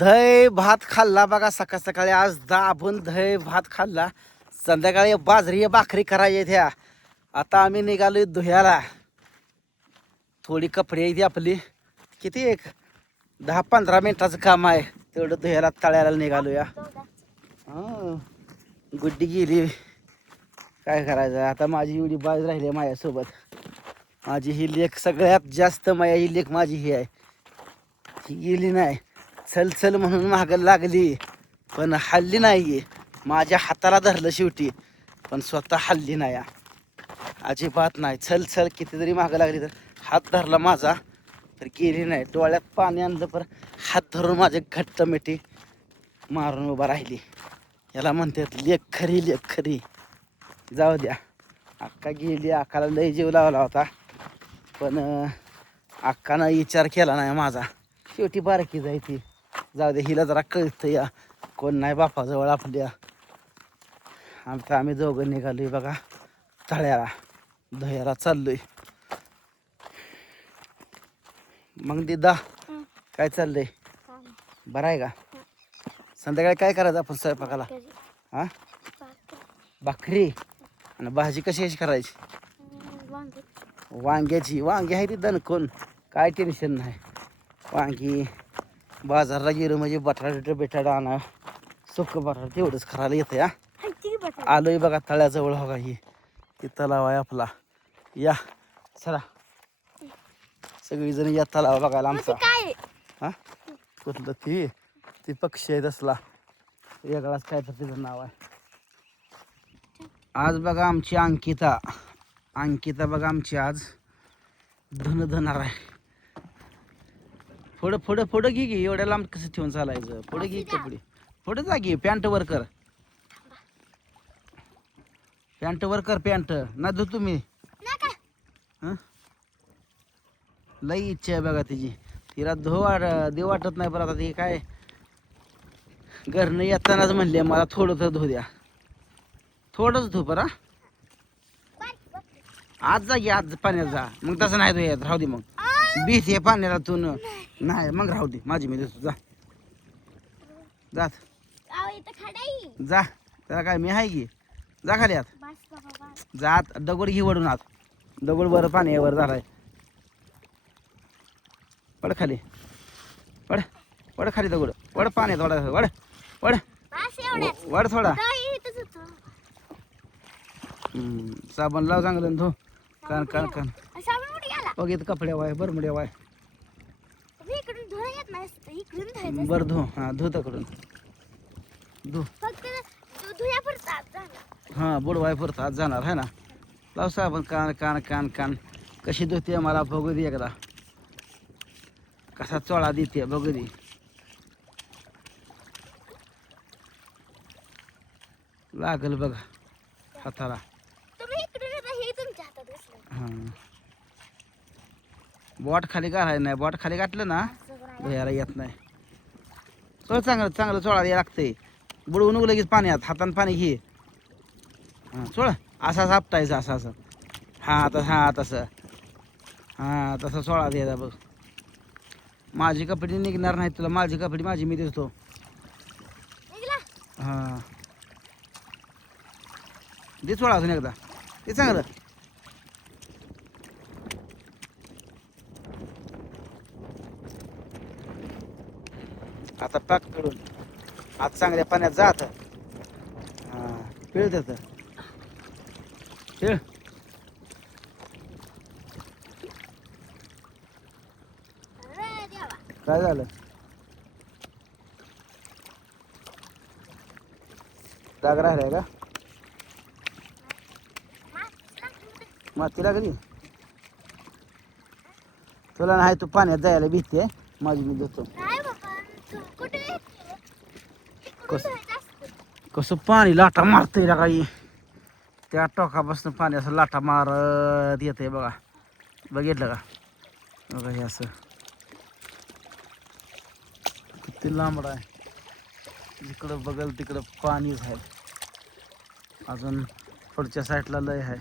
दही भात खाल्ला बघा. सकाळ सकाळी आज दाबून दही भात खाल्ला. संध्याकाळी बाजरी भाकरी करायची त्या. आता आम्ही निघालोय धुयाला. थोडी कपडे आहेत आपली. किती एक 10-15 मिनिटाचं काम आहे. तेवढं धुयाला तळ्याला निघालोया. गुड्डी गेली. काय करायचं आता. माझी एवढी बाज राहिली माझ्यासोबत. माझी ही लेख सगळ्यात जास्त माया ही लेख माझी ही आहे. ही गेली नाही. चल चल म्हणून मागं लागली पण हल्ली नाही. माझ्या हाताला धरलं शेवटी पण स्वतः हल्ली नाही. अजिबात नाही. चल चल किती जरी मागं लागली तर हात धरला माझा तर गेली नाही. डोळ्यात पाणी आणलं पर हात धरून माझे घट्ट मिठी मारून उभा राहिली. याला म्हणतात लेख खरी लेख खरी. जाऊ द्या. अक्का गेली. अक्काला लय जीव लावला होता पण अक्कानं विचार केला नाही माझा. शेवटी बारकी जायची. जाऊ दे. हिला जरा कळतं या कोण नाही बापाजवळ आपल्या. आमचा आम्ही दोघं निघालोय बघा तळ्याला. दह्याला चाललोय. मग दिदा काय चाललंय बरं आहे का? संध्याकाळी काय करायचं आपण स्वयंपाकाला? हा भाकरी आणि भाजी कशी करायची? वांग्याची. वांगी आहे ती दणकून काय टेन्शन नाही. वांगी बाजारला गेलो म्हणजे बटाटा बिटाटा आणा. सुक्क बटाटा तेवढंच करायला येतं या. आलोय बघा तळ्याजवळ. हो का ही ती तलाव आहे आपला. या चला सगळीजण या तलाव बघायला आमचा. हा कुठलं ती पक्षी आहे तसला वेगळाच काय तर तिचं नाव आहे. आज बघा आमची अंकिता बघा आमची आज धन धणार आहे. पुढं पुढं पुढं घे की. एवढ्या लांब कसं ठेवून चालायचं? पुढे घे कपडे. पुढे जा की. पॅन्ट वर कर. पॅन्ट वर कर. पॅन्ट ना धु तुम्ही. लई इच्छा आहे बघा तिची. तिला देव वाटत नाही. बरं आता ती काय घरनं येतानाच म्हणले मला थोडं तर धु द्या. थोडंच धु बरं. आज जा की. आज पाण्यात जा. मग तसं नाही धुयात. राहू दे. मग भीत हे पाण्याला तू नाही. मग राहू दे. माझी मी देतो. जा जात जा. त्याला काय मी आहे की. जा खाली आत. जात दगड घे वडून आत. दगड वर पाण्यावर झालाय. पड खाली. पड पड खाली दगड. वड पाण्यात वड वड वड वड थोडा. साबण लाव चांगलं. धो कान कान कान. बघ इथं कपड्या वाय बरमुड्या वाय. बरं धो. हा धो तकडून धो. हा बुडवाय परत आज जाणार आहे ना. लाव साबण कान कान कान कान. कशी धुते मला बघू दे एकदा. कसा चोळा देते बघू दे. लागल बघा हाताला. हा बोट खाली घालायला नाही. बोट खाली घातलं ना धुयाला येत नाही. चोळ चांगलं चांगलं चोळायला लागतंय. बुडवून लगेच पाण्यात हातानं पाणी घे. हां चोळ. असा सापटायचं असं असं. हा तसं. हा तसं चोळा द्यायचा बघ. माझी कपडे निघणार नाही तुला. माझी कपडे माझी मी देतो. हा दे चोळा अजून एकदा. ते चांगलं. आता पाक करून आज चांगल्या पाण्यात जात. हा पिळ देत पिळ. काय झालं? डाग राहिलाय का? माती लागली तुला? नाही तू पाण्यात जायला भीती. माझी मी देतो. कसं पाणी लाटा मारतंय ना काही. त्या टोकापासून पाणी असं लाटा मारत येते बघा. बघितलं का? बघा हे असं किती लांबड आहे. जिकडं बघल तिकडं पाणीच आहे. अजून पुढच्या साईडला लय आहे.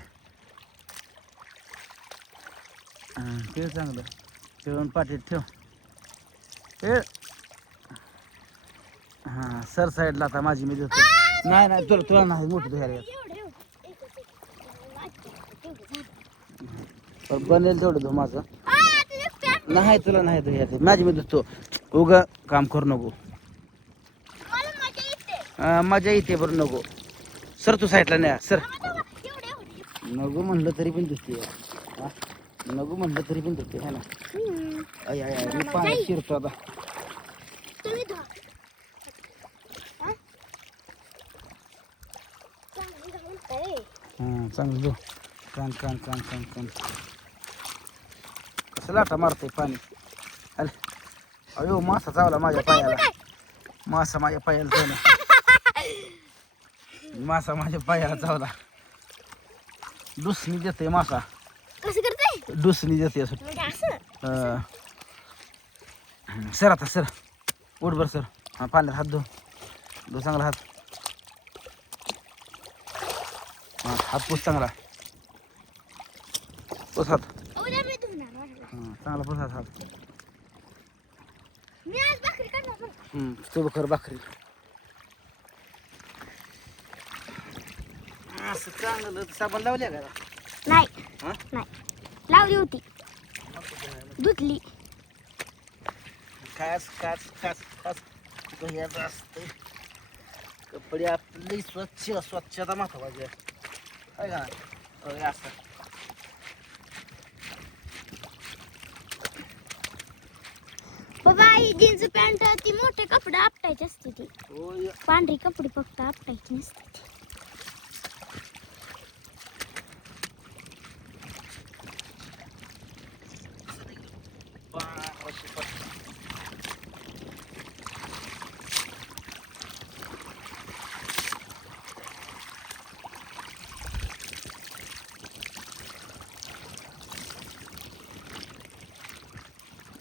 ठेव चांगलं. ठेवून पाठीत ठेव. हे हा सर साईडला आता माझी मी देतो. नाही नाही तुला तुला नाही मोठी धुयाला येत. पण बनेल तेवढं धु माझं. नाही तुला नाही धुयाला माझी मी धुतो. उगा काम करू नको. मजा येते बरं नको. सर तू साईडला नाही सर. नको म्हणलं तरी पण धुते. नको म्हणलं तरी पण धुते है ना. आय आय आय मी पाण्यात शिरतो आता. चांगलं धु. कान कान कान कान कान कसं लाटा मारतंय पाणी. अरे अयो मासा चावला माझ्या पायाला. मासा माझ्या पायाला चावला. मासा माझ्या पायाला चावला. डुसणी देते मासा. कसं करते डुसणी देते असं. सर आता सर उठ बर सर. हा पाण्यात हात धु. धु चांगला हात. हा हात पुस चांगला. पुस हात. चांगला पुस हात. मी आज भाकरी करणार. तू कर भाकरी. असं चांगलं साबण लावल्या का? नाही हा नाही लावली होती धुतली. खास खास खास खास धुयाचं असते. कपडे आपली स्वच्छता महत्वाची आहे का नाही. असं बाबा ही जीन्स पॅन्ट ती मोठे कपडे आपटायची असते ती. होय. पांढरी कपडे फक्त आपटायची नसते ती.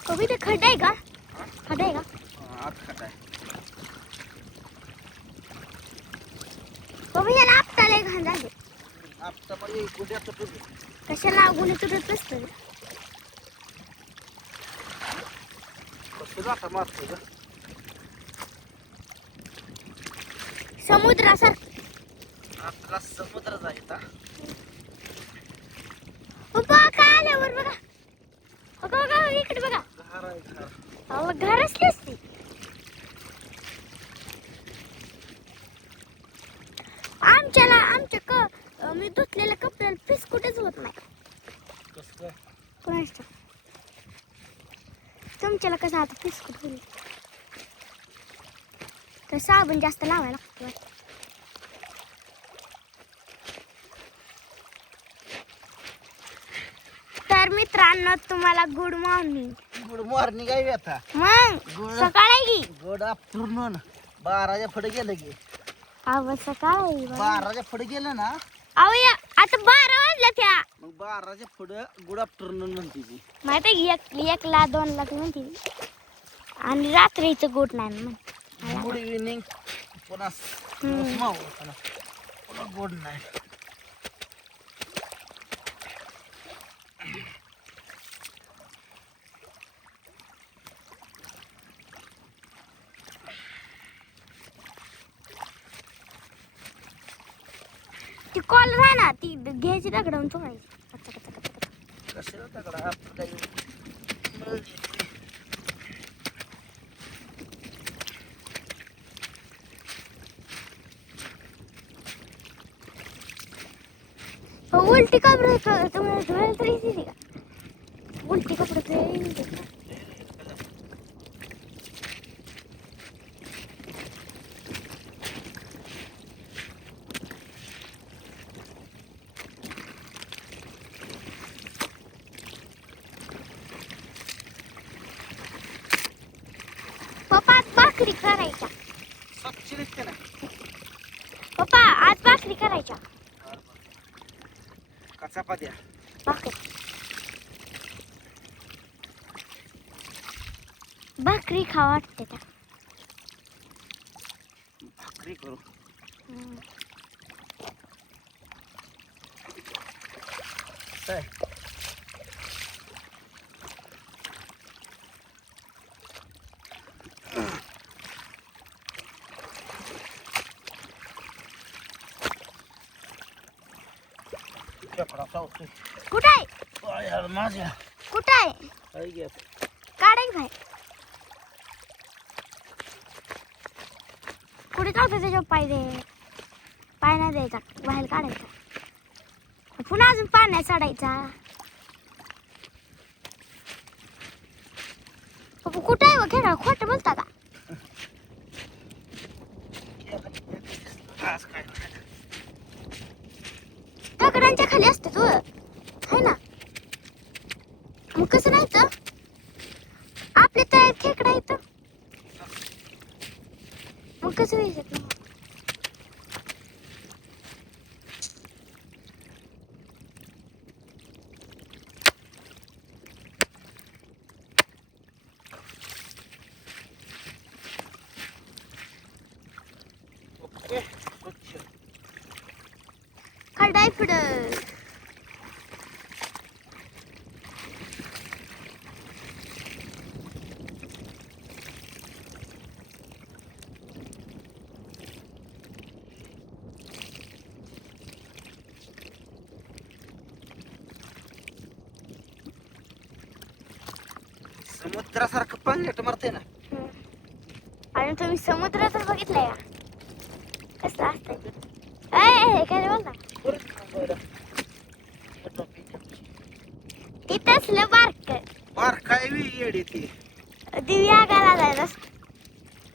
कभी ते खड्डा आहे का? खड्डा आहे का? आत खड्डा आहे. कभी याला आपटायला घाण झाले. आता म्हणजे कुठे तुझे कशाला गुन्हे तुटत नसतं. कसं लाटा मारतो का? समुद्रासारखं आपला समुद्र जायचा. पप्पा काय आल्यावर बघा. बघा बघा इकडे बघा. घर आहे घर. अहो घर असली असती. आमच्या मी धुतलेल्या कपड्याला पीस कुठेच होत नाही. कसं काय? कोणाच्या तुमच्याला कसं आता पीस कुठे होईल. तर साबण जास्त लावायला लागतो. तर मित्रांनो तुम्हाला गुड मॉर्निंग. गुड मॉर्निंग आहे आता. मग गुड सकाळ आहे की. Good afternoon. 12च्या पुढे गेलं की. अहो सकाळ आहे. 12च्या पुढे गेलं ना अहो या आता 12 वाजल्या त्या. मग 12च्या पुढे गुड आफ्टरनून म्हणते ती. माहिती आहे एक ला 2 ला म्हणते. आणि रात्रीचं गुड नाही म्हण. गुड इव्हिनिंग पुन्हा पुन्हा गुड नाईट. ती कॉलर आहे ना ती घ्यायची दगडावून सोडायची. कशाला तगडा आपलं काही उलटी कपडे तुम्हाला धुवायला तरी येते का? उलटी कपडे धुवायला का? पप्पा आज भाकरी करायच्या. स्वच्छ दिसते ना. पप्पा आज भाकरी करायच्या. का चपात्या? भाकरी खावा वाटते त्या. भाकरी करू. काय खेकडा चावतोय कुठं आहे पायाला माझ्या. कुठं आहे काय घ्या काढाय की बाहेर कुठे चावतं त्याच्यावर पाय दे पाय नाही द्यायचा बाहेर काढायचा पुन्हा अजून पाण्यात चढायचा पप्पा कुठं आहे व खेळा खोटं बोलता का आज काय दगडांच्या खाली असते तू है ना मग कसं राहायचं आपल्या तळ्यात खेकडा येतं मग कसं द्यायचं ओके खरडाय पुढं समुद्रासारखं पाण्यात मारते ना. आणि तुम्ही समुद्रातच बघितलंय का कसं असतं ए काय बोलता ती तसलं बारक बार काय येडी ती दिव्या गाला जायला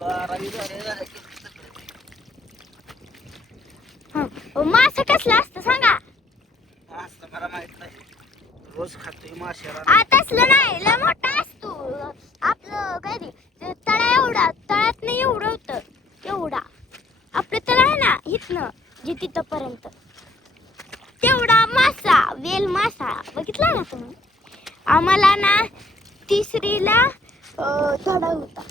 12वी झाले की मासे कसलं असतं सांगा असं मला माहित नाही. रोज खातोय माशाला. तसलं नाही लय मोठा असतो आपलं काय रे ते तळा एवढा तळ्यात नाही एवढं होतं एवढा आपलं तळ आहे ना इथनं जे तिथपर्यंत तेवढा मासा वेल मासा बघितला ना तुम्ही आम्हाला ना 3रीला धडा होता